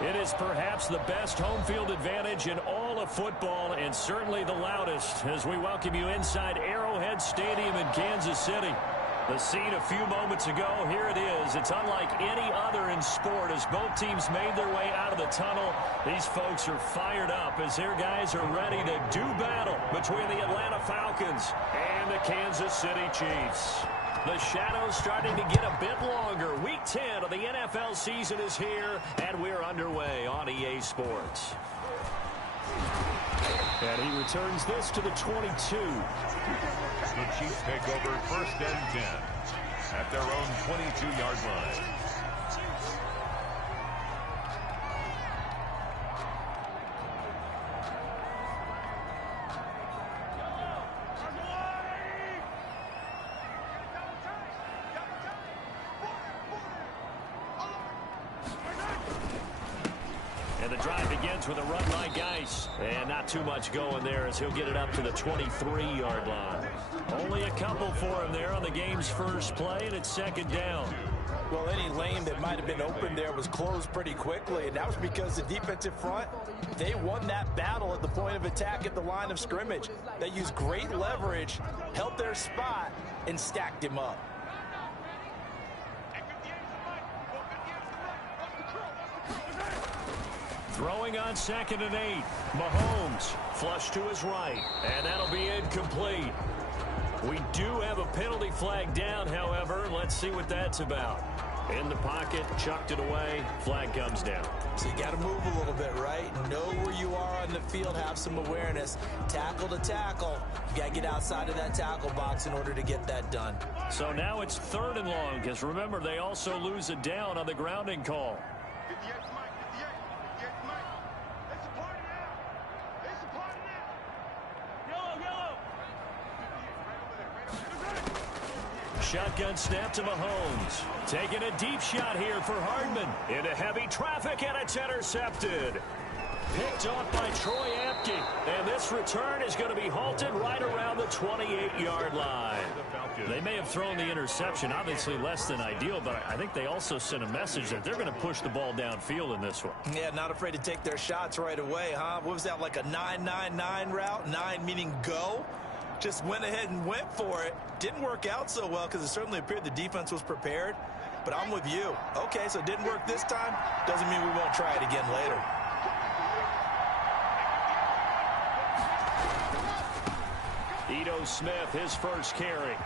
It is perhaps the best home field advantage in all of football, and certainly the loudest, as we welcome you inside Arrowhead Stadium in Kansas City. The scene a few moments ago, here it is. It's unlike any other in sport as both teams made their way out of the tunnel. These folks are fired up as their guys are ready to do battle between the Atlanta Falcons and the Kansas City Chiefs. The shadows starting to get a bit longer. Week 10 of the NFL season is here, and we're underway on EA Sports. And he returns this to the 22. The Chiefs take over 1st and 10 at their own 22-yard line. And the drive begins with a run by Geis. And not too much going there as he'll get it up to the 23-yard line. Only a couple for him there on the game's first play, and it's 2nd down. Well, any lane that might have been open there was closed pretty quickly, and that was because the defensive front, they won that battle at the point of attack at the line of scrimmage. They used great leverage, held their spot, and stacked him up. Throwing on 2nd and 8. Mahomes flush to his right, and that'll be incomplete. We do have a penalty flag down, however. Let's see what that's about. In the pocket, chucked it away, flag comes down. So you got to move a little bit, right? Know where you are on the field, have some awareness. Tackle to tackle. You got to get outside of that tackle box in order to get that done. So now it's 3rd and long, because remember, they also lose it down on the grounding call. Shotgun snap to Mahomes. Taking a deep shot here for Hardman. Into heavy traffic, and it's intercepted. Picked off by Troy Apke. And this return is going to be halted right around the 28-yard line. They may have thrown the interception, obviously less than ideal, but I think they also sent a message that they're going to push the ball downfield in this one. Yeah, not afraid to take their shots right away, huh? What was that, like a 9-9-9 route? 9 meaning go? Just went ahead and went for it. Didn't work out so well because it certainly appeared the defense was prepared. But I'm with you. Okay, so it didn't work this time. Doesn't mean we won't try it again later. Ito Smith, his first carry.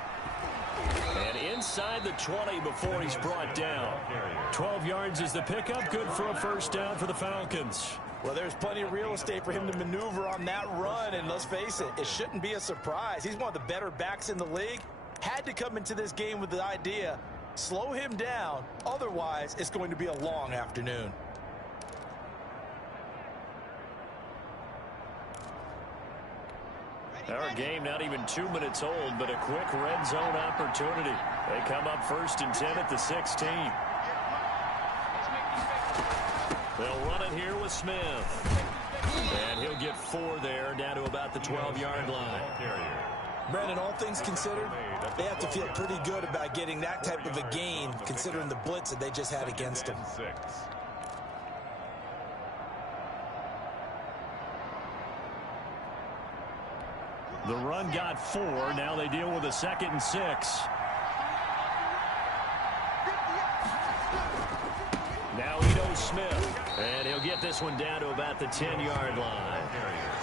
And inside the 20 before he's brought down. 12 yards is the pickup. Good for a 1st down for the Falcons. Well, there's plenty of real estate for him to maneuver on that run, and let's face it, it shouldn't be a surprise. He's one of the better backs in the league. Had to come into this game with the idea, slow him down, otherwise it's going to be a long afternoon. Our game not even 2 minutes old, but a quick red zone opportunity. They come up 1st and 10 at the 16. They'll run it here with Smith. And he'll get 4 there, down to about the 12-yard line. Brandon, all things considered, they have to feel pretty good about getting that type of a gain, considering the blitz that they just had against them. The run got 4. Now they deal with a 2nd and 6. Now Ito Smith. And he'll get this one down to about the 10-yard line.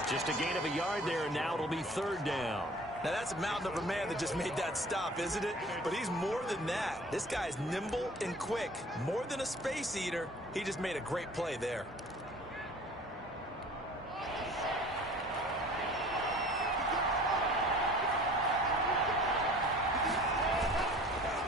Just a gain of a yard there, and now it'll be 3rd down. Now that's a mountain of a man that just made that stop, isn't it? But he's more than that. This guy's nimble and quick. More than a space eater. He just made a great play there.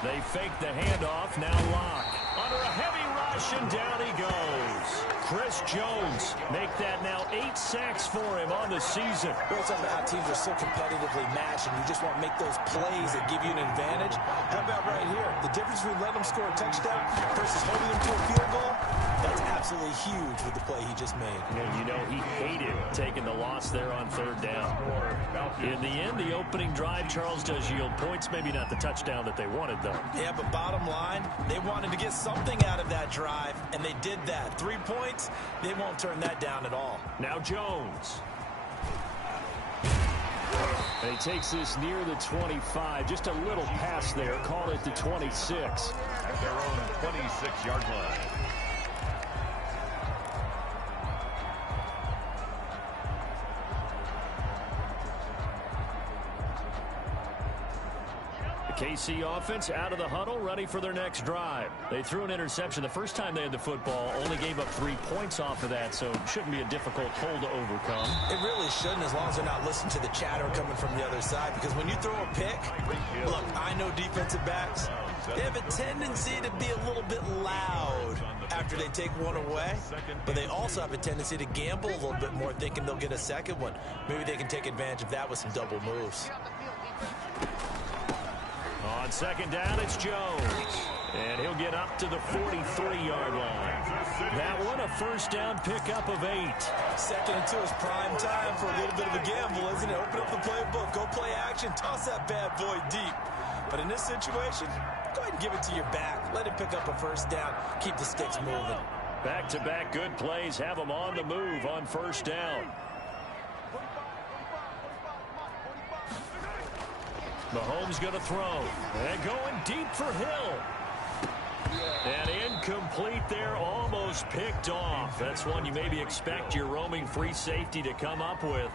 They fake the handoff, now Lock. Under a heavy rush, and down he goes. Chris Jones make that now 8 sacks for him on the season. Well, something about how teams are so competitively matched, and you just want to make those plays that give you an advantage. How about right here? The difference between letting them score a touchdown versus holding them to a field goal, That's absolutely huge with the play he just made. And you know he hated taking the loss there on third down. In the end, the opening drive, Charles, does yield points. Maybe not the touchdown that they wanted, though. Yeah, but bottom line, they wanted to get something out of that drive, and they did that. 3 points, they won't turn that down at all. Now Jones. And he takes this near the 25. Just a little pass there. Call it the 26. At their own 26-yard line. The KC offense out of the huddle, ready for their next drive. They threw an interception the first time they had the football, only gave up 3 points off of that, so it shouldn't be a difficult hole to overcome. It really shouldn't, as long as they're not listening to the chatter coming from the other side, because when you throw a pick, look, I know defensive backs, they have a tendency to be a little bit loud after they take one away, but they also have a tendency to gamble a little bit more, thinking they'll get a second one. Maybe they can take advantage of that with some double moves. On second down, it's Jones. And he'll get up to the 43-yard line. That one, a first down pickup of 8. Second and 2 is prime time for a little bit of a gamble, isn't it? Open up the playbook, go play action, toss that bad boy deep. But in this situation, go ahead and give it to your back. Let him pick up a first down. Keep the sticks moving. Back-to-back good plays have them on the move on first down. Mahomes going to throw. And going deep for Hill. And incomplete there, almost picked off. That's one you maybe expect your roaming free safety to come up with.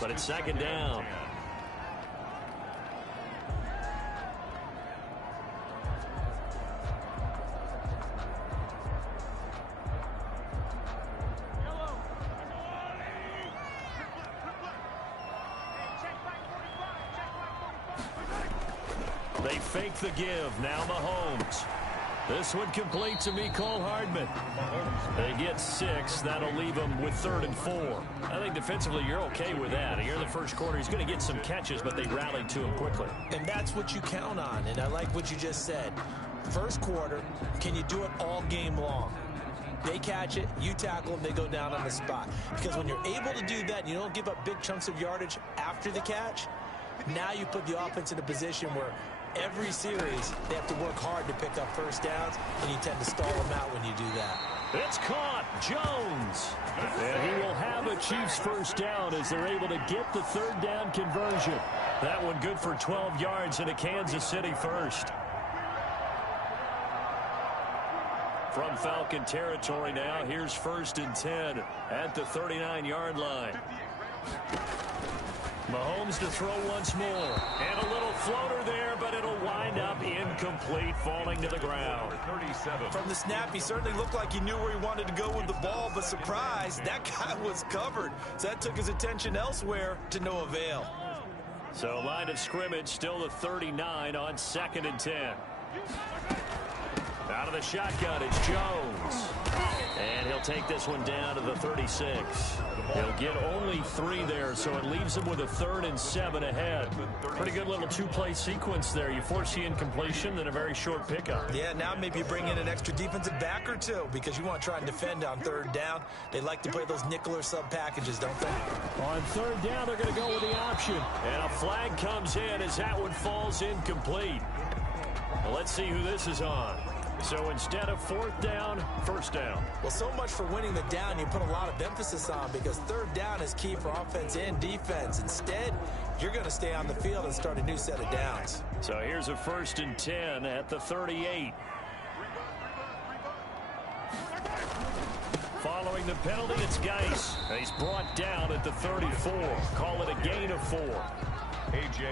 But it's second down. They fake the give. Now Mahomes. This one complete to Mecole Hardman. They get 6. That'll leave them with 3rd and 4. I think defensively you're okay with that. Here in the first quarter, he's going to get some catches, but they rallied to him quickly. And that's what you count on, and I like what you just said. First quarter, can you do it all game long? They catch it, you tackle them, they go down on the spot. Because when you're able to do that and you don't give up big chunks of yardage after the catch, now you put the offense in a position where every series, they have to work hard to pick up first downs, and you tend to stall them out when you do that. It's caught. Jones. And he will have a Chiefs first down as they're able to get the 3rd down conversion. That one good for 12 yards and a Kansas City first. From Falcon territory now, here's 1st and 10 at the 39-yard line. Mahomes to throw once more. And a little floater there, but it'll wind up incomplete, falling to the ground. From the snap, he certainly looked like he knew where he wanted to go with the ball, but surprise, that guy was covered. So that took his attention elsewhere to no avail. So line of scrimmage, still the 39 on 2nd and 10. Out of the shotgun, it's Jones. And he'll take this one down to the 36. He'll get only 3 there, so it leaves him with a 3rd and 7 ahead. Pretty good little 2-play sequence there. You force the incompletion, then a very short pickup. Yeah, now maybe you bring in an extra defensive back or 2 because you want to try and defend on 3rd down. They like to play those nickel or sub packages, don't they? On 3rd down, they're going to go with the option. And a flag comes in as that one falls incomplete. Well, let's see who this is on. So instead of 4th down, 1st down. Well, so much for winning the down you put a lot of emphasis on because 3rd down is key for offense and defense. Instead, you're going to stay on the field and start a new set of downs. So here's a 1st and 10 at the 38. Following the penalty, it's Geis. He's brought down at the 34. Call it a gain of 4.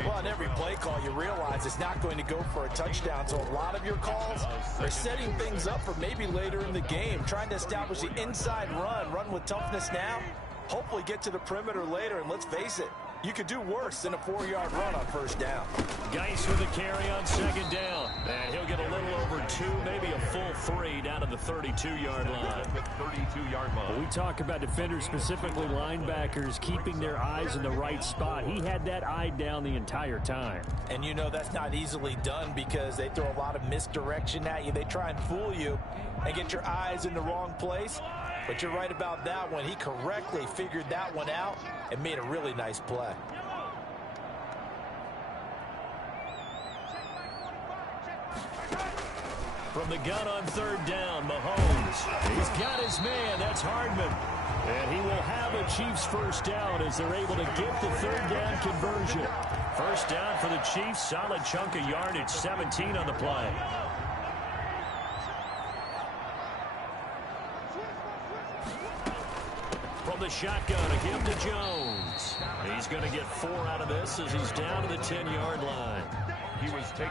Well, on every play call, you realize it's not going to go for a touchdown. So a lot of your calls are setting things up for maybe later in the game, trying to establish the inside run with toughness now, hopefully get to the perimeter later. And let's face it, you could do worse than a 4-yard run on 1st down. Geis with a carry on 2nd down. And he'll get a little over 2, maybe a full 3 down to the 32-yard line. We talk about defenders, specifically linebackers, keeping their eyes in the right spot. He had that eye down the entire time. And you know that's not easily done because they throw a lot of misdirection at you. They try and fool you. and get your eyes in the wrong place. But you're right about that one. He correctly figured that one out and made a really nice play. From the gun on third down, Mahomes. He's got his man. That's Hardman. And he will have a Chiefs first down as they're able to get the third down conversion. First down for the Chiefs. Solid chunk of yardage. 17 on the play. From the shotgun, a give to Jones. He's going to get 4 out of this as he's down to the 10-yard line.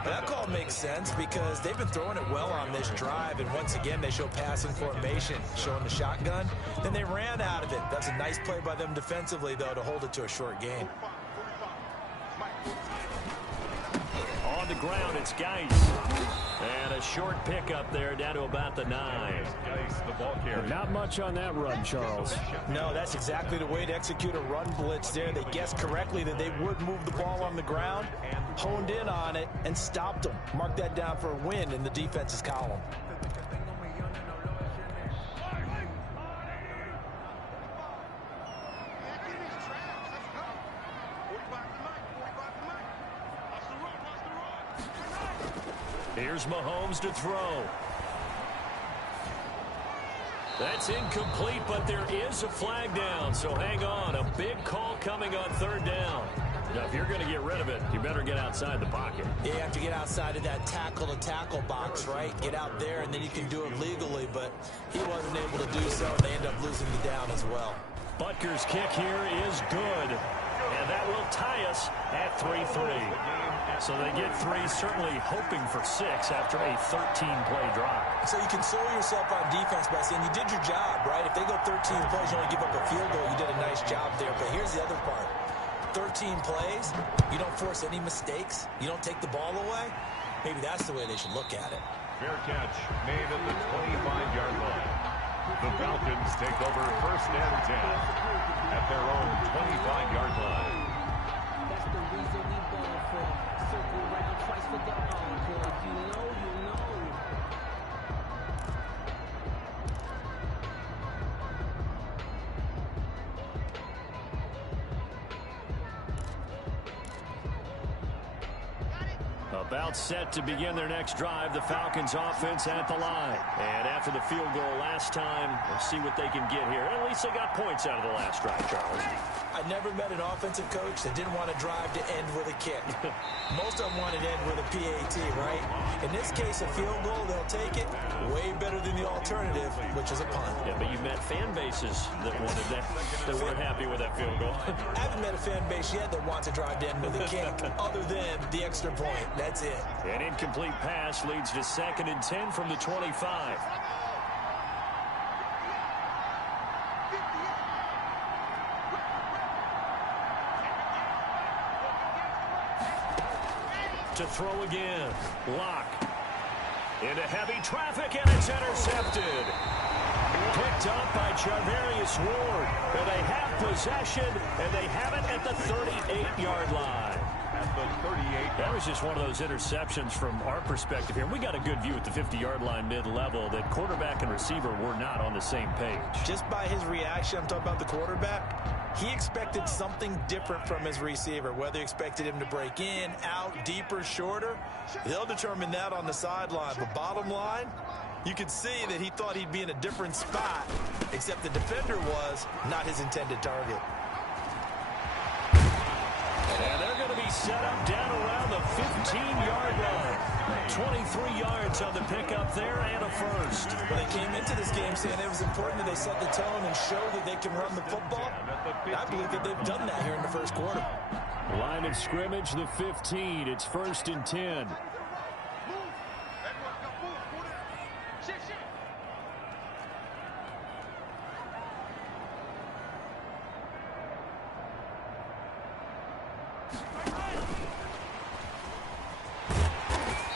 That call makes sense because they've been throwing it well on this drive, and once again they show passing formation, showing the shotgun. Then they ran out of it. That's a nice play by them defensively, though, to hold it to a short gain. On the ground, it's Geis. And a short pickup there down to about the 9. Not much on that run, Charles. No, that's exactly the way to execute a run blitz there. They guessed correctly that they would move the ball on the ground, honed in on it, and stopped them. Mark that down for a win in the defense's column. Here's Mahomes to throw. That's incomplete, but there is a flag down, so hang on. A big call coming on third down. Now, if you're going to get rid of it, you better get outside the pocket. Yeah, you have to get outside of that tackle-to-tackle box, right? Get out there, and then you can do it legally, but he wasn't able to do so, and they end up losing the down as well. Butker's kick here is good, and that will tie us at 3-3. So they get 3, certainly hoping for 6 after a 13-play drive. So you console yourself on defense by saying you did your job, right? If they go 13 plays, you only give up a field goal, you did a nice job there. But here's the other part. 13 plays, you don't force any mistakes, you don't take the ball away. Maybe that's the way they should look at it. Fair catch made at the 25-yard line. The Falcons take over first and 10 at their own 25-yard line. That's the reason we ball for. Circle around twice for the encore. You know. About set to begin their next drive, the Falcons offense at the line. And after the field goal last time, we'll see what they can get here. At least they got points out of the last drive, Charles. I never met an offensive coach that didn't want to drive to end with a kick. Most of them wanted to end with a PAT, right? In this case, a field goal, they'll take it. Way better than the alternative, which is a punt. Yeah, but you've met fan bases that wanted that weren't happy with that field goal. I haven't met a fan base yet that wants to drive to end with a kick other than the extra point. That's it. An incomplete pass leads to 2nd and 10 from the 25. To throw again. Lock. Into heavy traffic, and it's intercepted. Picked up by Charvarius Ward. And they have possession, and they have it at the 38-yard line. At the 38. That was just one of those interceptions from our perspective here. We got a good view at the 50-yard line mid-level that quarterback and receiver were not on the same page. Just by his reaction, I'm talking about the quarterback, he expected something different from his receiver. Whether he expected him to break in, out, deeper, shorter, they'll determine that on the sideline. But bottom line, you could see that he thought he'd be in a different spot, except the defender was not his intended target. And they're going to be set up down around the 15-yard line. 23 yards on the pickup there and a first. Well, they came into this game saying it was important that they set the tone and show that they can run the football. I believe that they've done that here in the first quarter. Line of scrimmage, the 15. It's 1st and 10.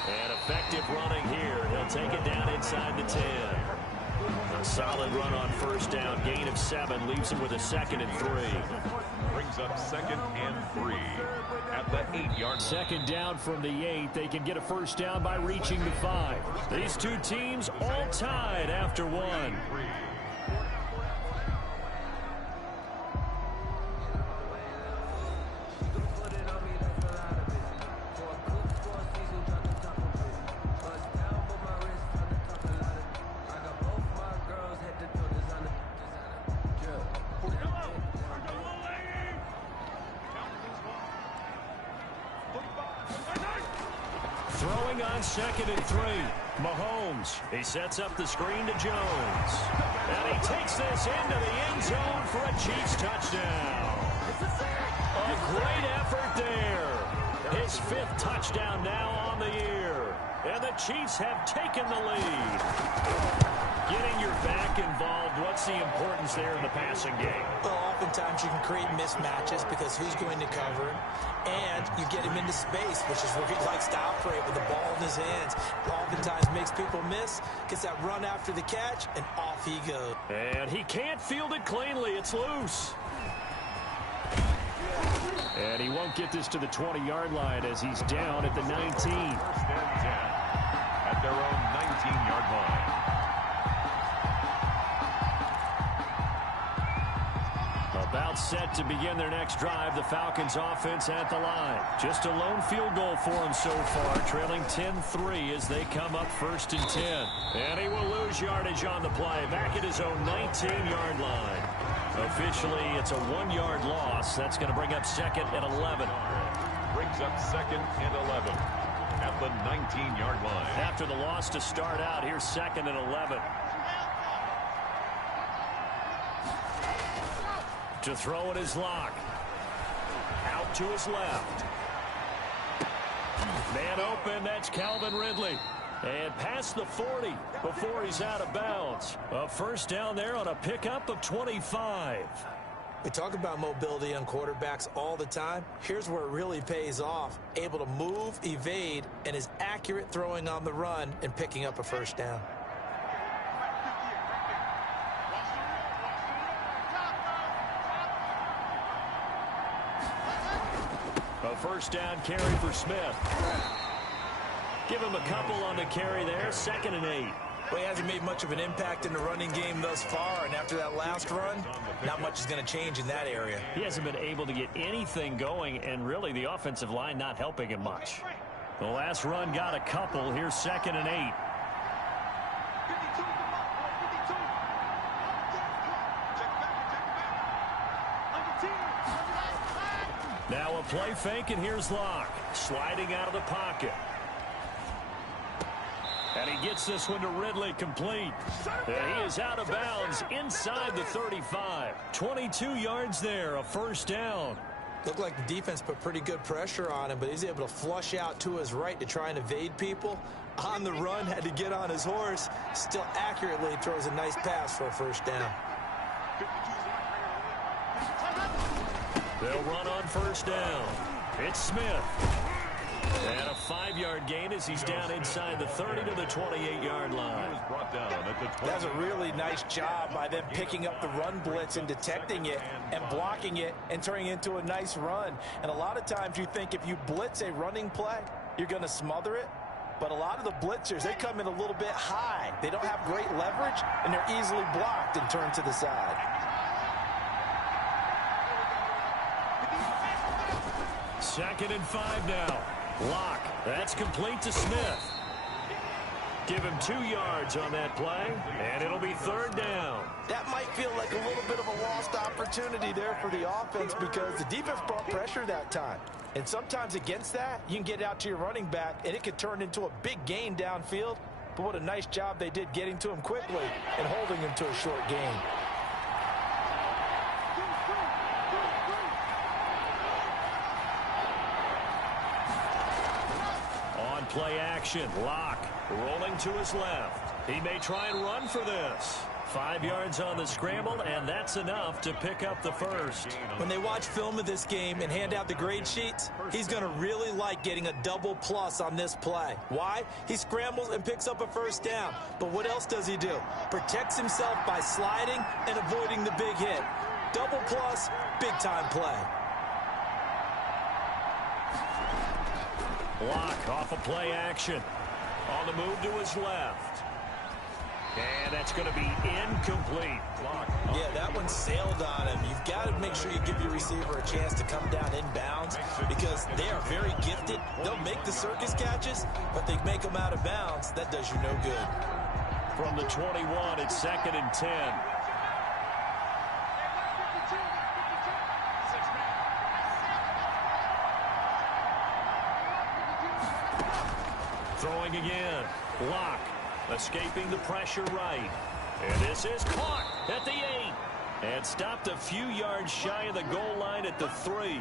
And effective running here. He'll take it down inside the 10. A solid run on first down. Gain of 7 leaves him with a 2nd and 3. Brings up 2nd and 3 at the 8-yard line. 2nd down from the 8. They can get a first down by reaching the 5. These two teams all tied after 1. Throwing on 2nd and 3. Mahomes. He sets up the screen to Jones. And he takes this into the end zone for a Chiefs touchdown. A great effort there. His 5th touchdown now on the year. And the Chiefs have taken the lead. Getting your back involved, what's the importance there in the passing game? Well, oftentimes you can create mismatches because who's going to cover him, and you get him into space, which is where he likes to operate with the ball in his hands. Oftentimes makes people miss, gets that run after the catch, and off he goes. And he can't field it cleanly. It's loose. And he won't get this to the 20-yard line as he's down at the 19. 1st and 10 at their own 19-yard line. About set to begin their next drive. The Falcons offense at the line. Just a lone field goal for him so far, trailing 10-3 as they come up 1st and 10. And he will lose yardage on the play, back at his own 19-yard line. Officially, it's a 1-yard loss. That's going to bring up 2nd and 11. Brings up 2nd and 11 at the 19-yard line. After the loss to start out, here's 2nd and 11. To throw it is Locke. Out to his left. Man open, that's Calvin Ridley. And past the 40 before he's out of bounds. A first down there on a pickup of 25. We talk about mobility on quarterbacks all the time. Here's where it really pays off. Able to move, evade, and is accurate throwing on the run and picking up a first down. A first down carry for Smith. Give him a couple on the carry there. 2nd and 8. Well, he hasn't made much of an impact in the running game thus far, and after that last run, not much is going to change in that area. He hasn't been able to get anything going, and really the offensive line not helping him much. The last run got a couple. Here's 2nd and 8. Now a play fake, and here's Locke. Sliding out of the pocket. And he gets this one to Ridley complete. And he is out of bounds inside the 35. 22 yards there, a first down. Looked like the defense put pretty good pressure on him, but he's able to flush out to his right to try and evade people. On the run, had to get on his horse. Still accurately throws a nice pass for a first down. They'll run on first down. It's Smith. And a 5-yard gain as he's down inside the 30 to the 28-yard line. That's a really nice job by them picking up the run blitz and detecting it and blocking it and turning it into a nice run. And a lot of times you think if you blitz a running play, you're going to smother it. But a lot of the blitzers, they come in a little bit high. They don't have great leverage, and they're easily blocked and turned to the side. Second and 5 now. Locke. That's complete to Smith. Give him 2 yards on that play, and it'll be 3rd down. That might feel like a little bit of a lost opportunity there for the offense because the defense brought pressure that time. And sometimes against that, you can get out to your running back, and it could turn into a big gain downfield. But what a nice job they did getting to him quickly and holding him to a short gain. Play action. Locke rolling to his left. He may try and run for this. 5 yards on the scramble, and that's enough to pick up the first. When they watch film of this game and hand out the grade sheets, he's going to really like getting a double plus on this play. Why? He scrambles and picks up a first down. But what else does he do? Protects himself by sliding and avoiding the big hit. Double plus, big-time play. Block off a play action. On the move to his left. And that's going to be incomplete. Yeah, that one sailed on him. You've got to make sure you give your receiver a chance to come down inbounds because they are very gifted. They'll make the circus catches, but they make them out of bounds. That does you no good. From the 21, it's 2nd and 10. Throwing again. Block. Escaping the pressure right. And this is caught at the 8. And stopped a few yards shy of the goal line at the 3.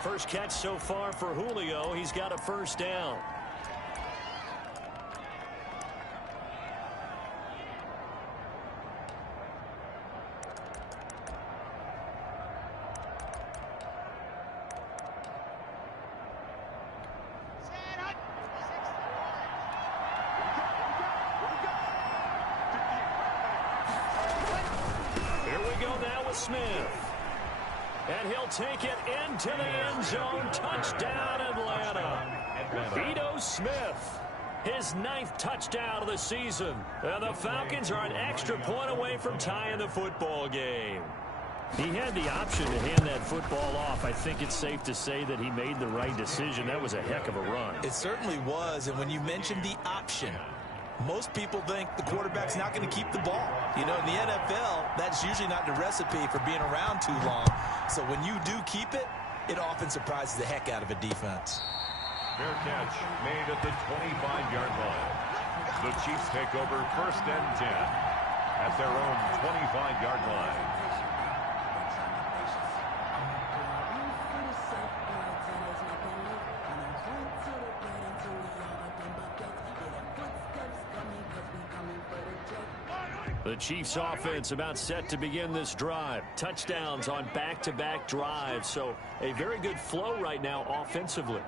First catch so far for Julio. He's got a first down. Smith. And he'll take it into the end zone. Touchdown, Atlanta. Vito Smith, his 9th touchdown of the season. And the Falcons are an extra point away from tying the football game. He had the option to hand that football off. I think it's safe to say that he made the right decision. That was a heck of a run. It certainly was. And when you mentioned the option, most people think the quarterback's not going to keep the ball. You know, in the NFL, that's usually not the recipe for being around too long. So when you do keep it, it often surprises the heck out of a defense. Fair catch made at the 25-yard line. The Chiefs take over 1st and 10 at their own 25-yard line. The Chiefs offense about set to begin this drive. Touchdowns on back-to-back drives. So a very good flow right now offensively.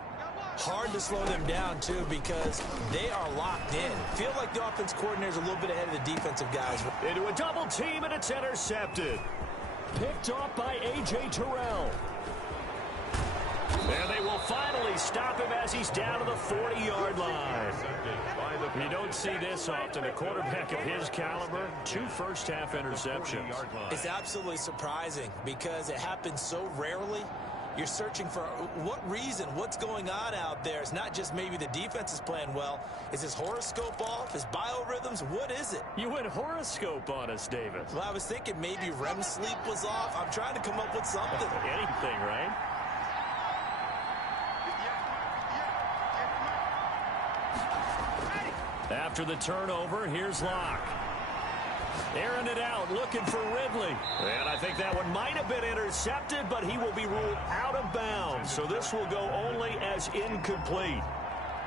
Hard to slow them down, too, because they are locked in. Feel like the offense coordinator is a little bit ahead of the defensive guys. Into a double team, and it's intercepted. Picked off by A.J. Terrell. And they will finally stop him as he's down to the 40-yard line. You don't see this often. A quarterback of his caliber, 2 first-half interceptions. It's absolutely surprising because it happens so rarely. You're searching for what reason, what's going on out there. It's not just maybe the defense is playing well. Is his horoscope off? His biorhythms? What is it? You went horoscope on us, Davis. Well, I was thinking maybe REM sleep was off. I'm trying to come up with something. Anything, right? After the turnover, here's Locke. Airing it out, looking for Ridley. And I think that one might have been intercepted, but he will be ruled out of bounds. So this will go only as incomplete.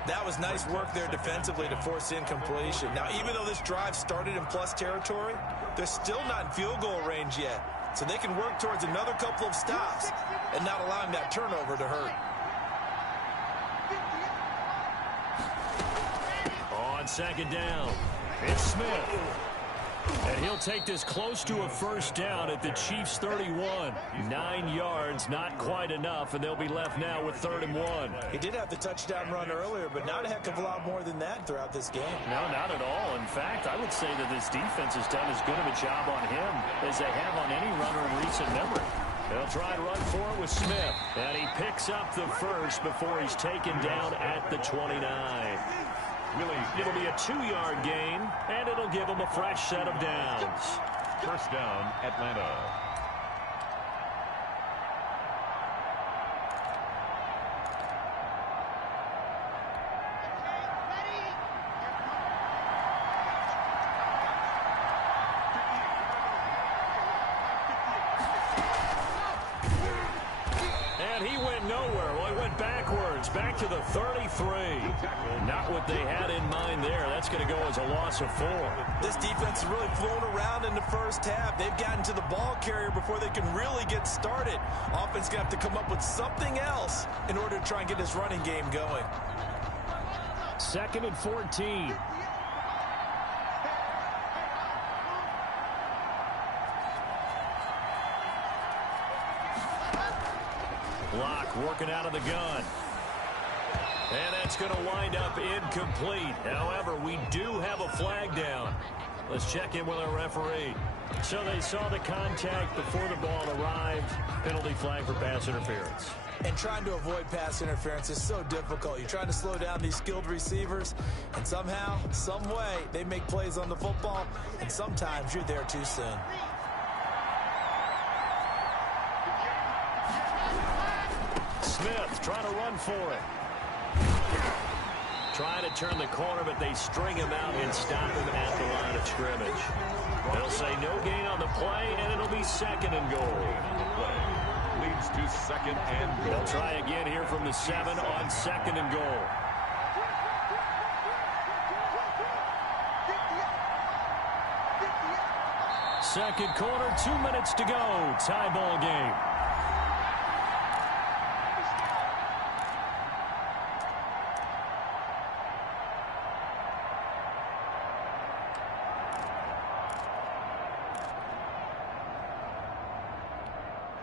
That was nice work there defensively to force incompletion. Now, even though this drive started in plus territory, they're still not in field goal range yet. So they can work towards another couple of stops and not allowing that turnover to hurt. On 2nd down, it's Smith. And he'll take this close to a first down at the Chiefs' 31. 9 yards, not quite enough, and they'll be left now with 3rd and 1. He did have the touchdown run earlier, but not a heck of a lot more than that throughout this game. No, not at all. In fact, I would say that this defense has done as good of a job on him as they have on any runner in recent memory. They'll try and run for it with Smith. And he picks up the first before he's taken down at the 29. It'll be a 2-yard gain, and it'll give them a fresh set of downs. First down, Atlanta. And he went nowhere. Well, he went backwards, back to the 33. Not what they had in mind there. That's going to go as a loss of 4. This defense is really flown around in the first half. They've gotten to the ball carrier before they can really get started. Offense going to have to come up with something else in order to try and get this running game going. 2nd and 14. Block working out of the gun. And that's going to wind up incomplete. However, we do have a flag down. Let's check in with our referee. So they saw the contact before the ball arrived. Penalty flag for pass interference. And trying to avoid pass interference is so difficult. You're trying to slow down these skilled receivers, and somehow, some way, they make plays on the football, and sometimes you're there too soon. Smith trying to run for it. Trying to turn the corner, but they string him out and stop him at the line of scrimmage. They'll say no gain on the play, and it'll be 2nd and goal. The play leads to 2nd and goal. They'll try again here from the 7 on 2nd and goal. Second quarter, 2 minutes to go. Tie ball game.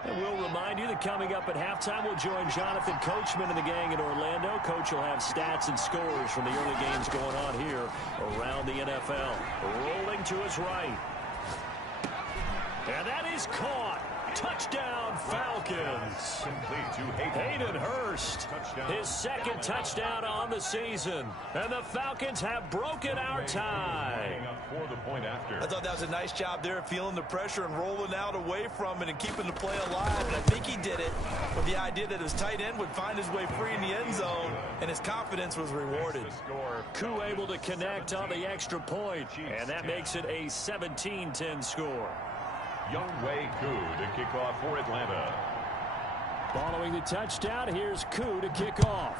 And we'll remind you that coming up at halftime, we'll join Jonathan Coachman and the gang in Orlando. Coach will have stats and scores from the early games going on here around the NFL. Rolling to his right. And that is caught. Touchdown, Falcons. Complete to Hayden Hurst, his 2nd touchdown on the season. And the Falcons have broken our tie. For the point after. I thought that was a nice job there, feeling the pressure and rolling out away from it and keeping the play alive. And I think he did it with the idea that his tight end would find his way free in the end zone, and his confidence was rewarded. Koo able to connect on the extra point, and that makes it a 17-10 score. Younghoe Koo to kick off for Atlanta. Following the touchdown, here's Koo to kick off.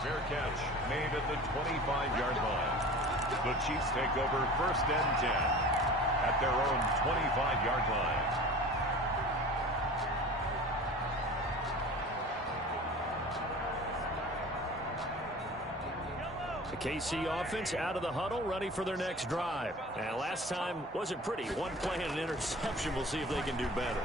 Fair catch made at the 25-yard line. The Chiefs take over 1st and 10 at their own 25-yard line. The KC offense out of the huddle, ready for their next drive. And last time wasn't pretty. One play and an interception. We'll see if they can do better.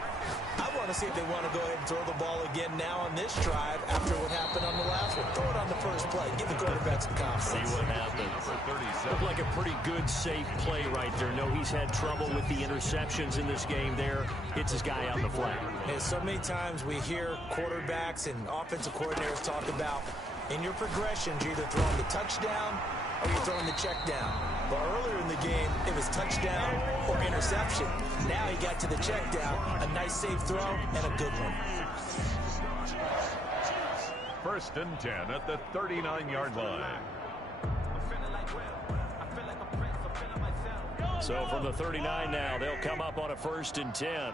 I want to see if they want to go ahead and throw the ball again now on this drive after what happened on the last one. Throw it on the first play. Give the quarterback some confidence. See what happens. Looked like a pretty good, safe play right there. No, he's had trouble with the interceptions in this game there. Hits his guy on the flat. And so many times we hear quarterbacks and offensive coordinators talk about in your progressions, you're either throwing the touchdown or you're throwing the check down. But earlier in the game, it was touchdown or interception. Now he got to the check down, a nice safe throw, and a good one. 1st and 10 at the 39-yard line. So from the 39 now, they'll come up on a 1st and 10.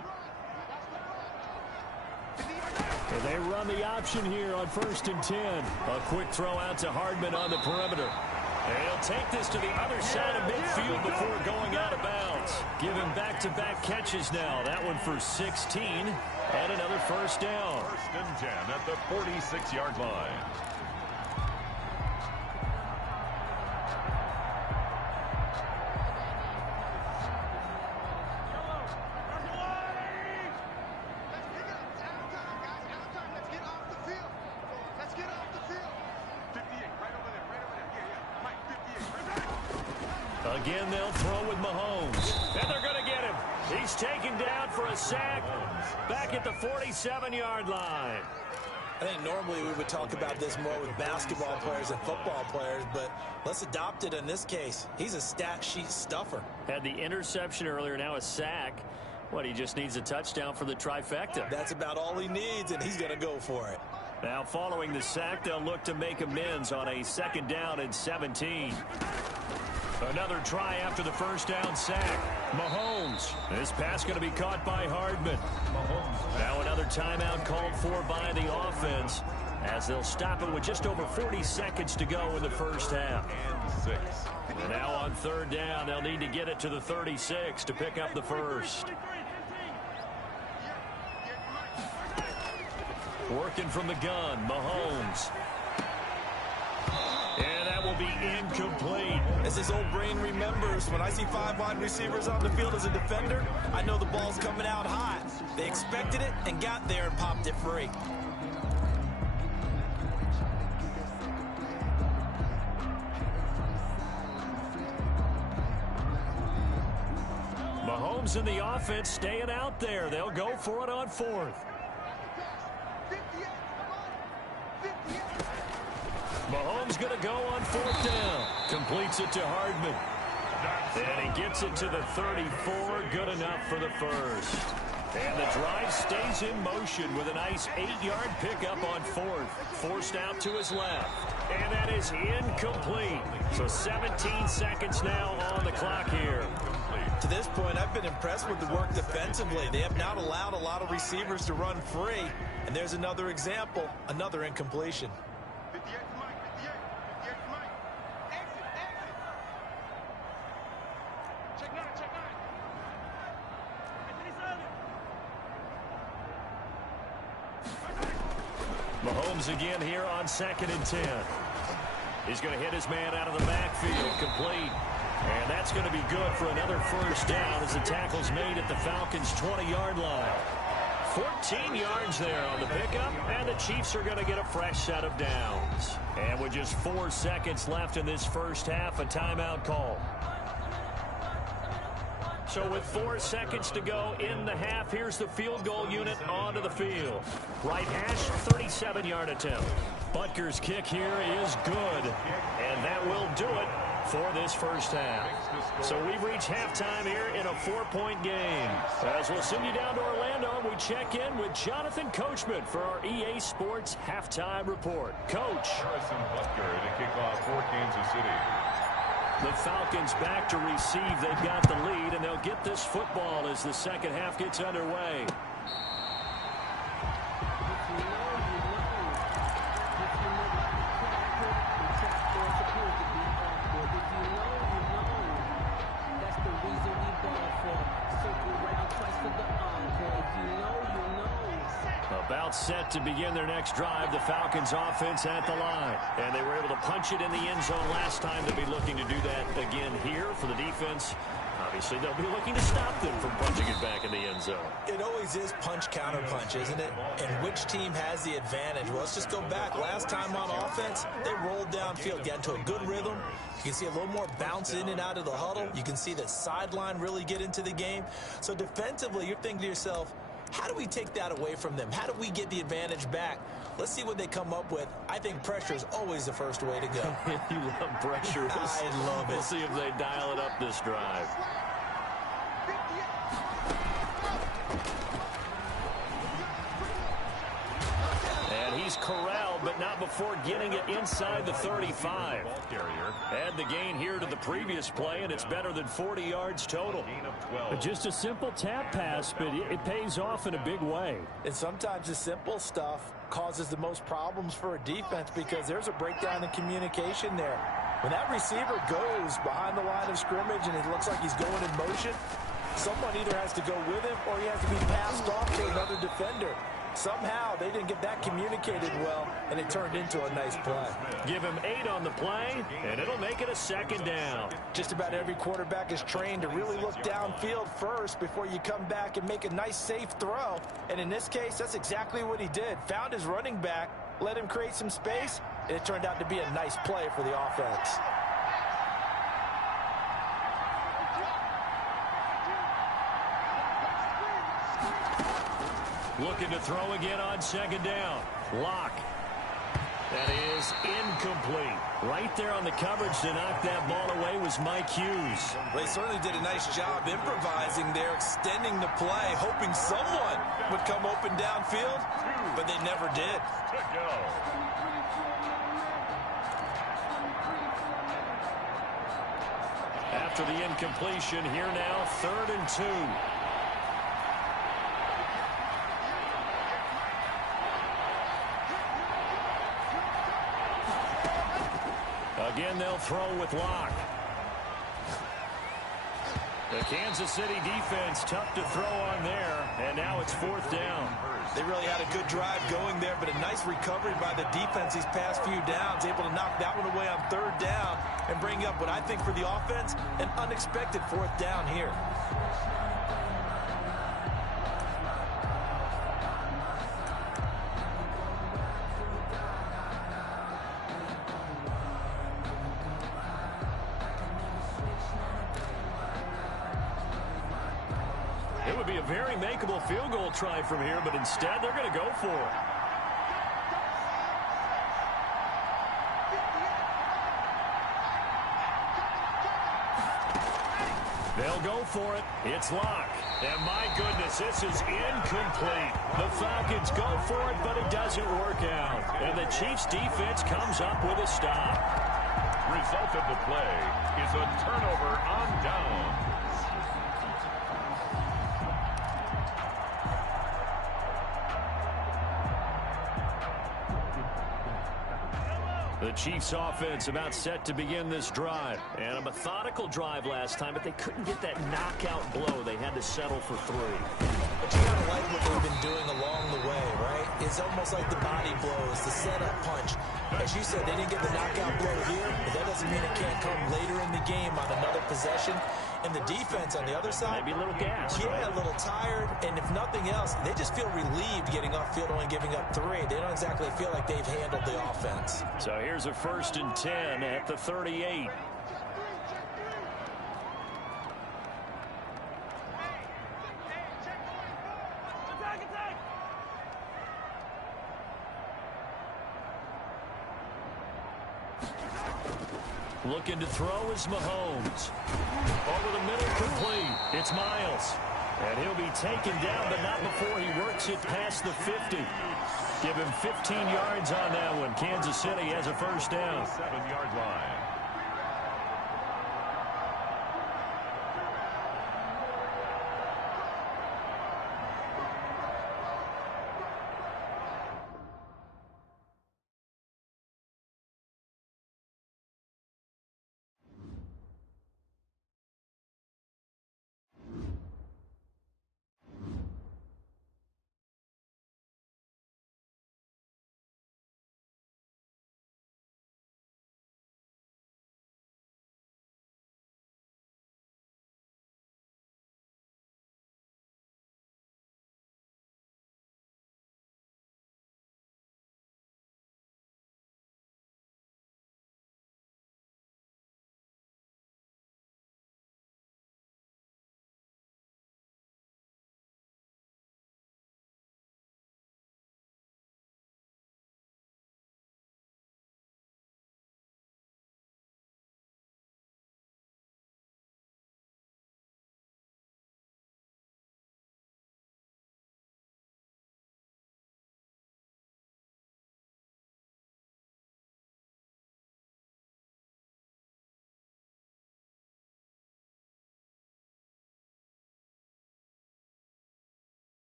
And they run the option here on 1st and 10. A quick throw out to Hardman on the perimeter. And he'll take this to the other side of midfield before going out of bounds. Give him back-to-back catches now. That one for 16 and another 1st down. 1st and 10 at the 46-yard line. Again, they'll throw with Mahomes. And they're going to get him. He's taken down for a sack back at the 47-yard line. I think normally we would talk about this more with basketball players and football players, but let's adopt it in this case. He's a stat sheet stuffer. Had the interception earlier, now a sack. What, he just needs a touchdown for the trifecta. That's about all he needs, and he's going to go for it. Now, following the sack, they'll look to make amends on a 2nd down and 17. Another try after the first down sack. Mahomes. This pass going to be caught by Hardman. Now another timeout called for by the offense as they'll stop it with just over 40 seconds to go in the first half. And now on third down, they'll need to get it to the 36 to pick up the first. Working from the gun, Mahomes. And that will be incomplete. As his old brain remembers, when I see 5 wide receivers on the field as a defender, I know the ball's coming out hot. They expected it and got there and popped it free. Mahomes and the offense staying out there. They'll go for it on fourth. Mahomes going to go on fourth down. Completes it to Hardman. And he gets it to the 34. Good enough for the first. And the drive stays in motion with a nice 8-yard pickup on fourth. Forced out to his left. And that is incomplete. So 17 seconds now on the clock here. To this point, I've been impressed with the work defensively. They have not allowed a lot of receivers to run free. And there's another example, another incompletion. Mahomes again here on 2nd and 10. He's going to hit his man out of the backfield, complete. And that's going to be good for another first down as the tackle's made at the Falcons' 20-yard line. 14 yards there on the pickup, and the Chiefs are going to get a fresh set of downs. And with just 4 seconds left in this first half, a timeout call. So with 4 seconds to go in the half, here's the field goal unit onto the field. Right hash, 37-yard attempt. Butker's kick here is good, and that will do it for this first half. So we've reached halftime here in a 4-point game. As we'll send you down to Orlando, we check in with Jonathan Coachman for our EA Sports Halftime Report. Coach. Harrison Butker to kick off for Kansas City. The Falcons back to receive. They've got the lead, and they'll get this football as the second half gets underway. About set to begin their next drive, the Falcons offense at the line. And they were able to punch it in the end zone last time. They'll be looking to do that again here for the defense. Obviously, they'll be looking to stop them from punching it back in the end zone. It always is punch-counter-punch, isn't it? And which team has the advantage? Well, let's just go back. Last time on offense, they rolled downfield, got into a good rhythm. You can see a little more bounce in and out of the huddle. You can see the sideline really get into the game. So defensively, you're thinking to yourself, how do we take that away from them? How do we get the advantage back? Let's see what they come up with. I think pressure is always the first way to go. You love pressure. I love it. We'll see if they dial it up this drive. And he's corralled, but not before getting it inside the 35. Add the gain here to the previous play, and it's better than 40 yards total. Just a simple tap pass, but it pays off in a big way. And sometimes the simple stuff causes the most problems for a defense because there's a breakdown in communication there. When that receiver goes behind the line of scrimmage and it looks like he's going in motion, someone either has to go with him or he has to be passed off to another defender. Somehow they didn't get that communicated well, and it turned into a nice play. Give him 8 on the play, and it'll make it a second down. Just about every quarterback is trained to really look downfield first before you come back and make a nice, safe throw. And in this case, that's exactly what he did. Found his running back, let him create some space, and it turned out to be a nice play for the offense. Looking to throw again on second down. Lock. That is incomplete. Right there on the coverage to knock that ball away was Mike Hughes. They certainly did a nice job improvising there, extending the play, hoping someone would come open downfield, but they never did. after the incompletion. Here now, 3rd and 2. Again, they'll throw with Locke. The Kansas City defense tough to throw on there, and now it's 4th down. They really had a good drive going there, but a nice recovery by the defense these past few downs, able to knock that one away on 3rd down and bring up what I think for the offense, an unexpected 4th down here. It would be a very makeable field goal try from here, but instead they're going to go for it. They'll go for it. It's Locke. And my goodness, this is incomplete. The Falcons go for it, but it doesn't work out. And the Chiefs defense comes up with a stop. Result of the play is a turnover on down. The Chiefs offense about set to begin this drive. And a methodical drive last time, but they couldn't get that knockout blow. They had to settle for 3. But you gotta like what they've been doing along the way, right? It's almost like the body blows, the setup punch. As you said, they didn't get the knockout blow here, but that doesn't mean it can't come later in the game on another possession. And the defense on the other side, maybe a little gas, yeah, right? A little tired. And if nothing else, they just feel relieved getting off field only giving up 3. They don't exactly feel like they've handled the offense. So here's a 1st and 10 at the 38. Looking to throw is Mahomes. Over the middle, complete. It's Miles. And he'll be taken down, but not before he works it past the 50. Give him 15 yards on that one. Kansas City has a 1st down. 7-yard line.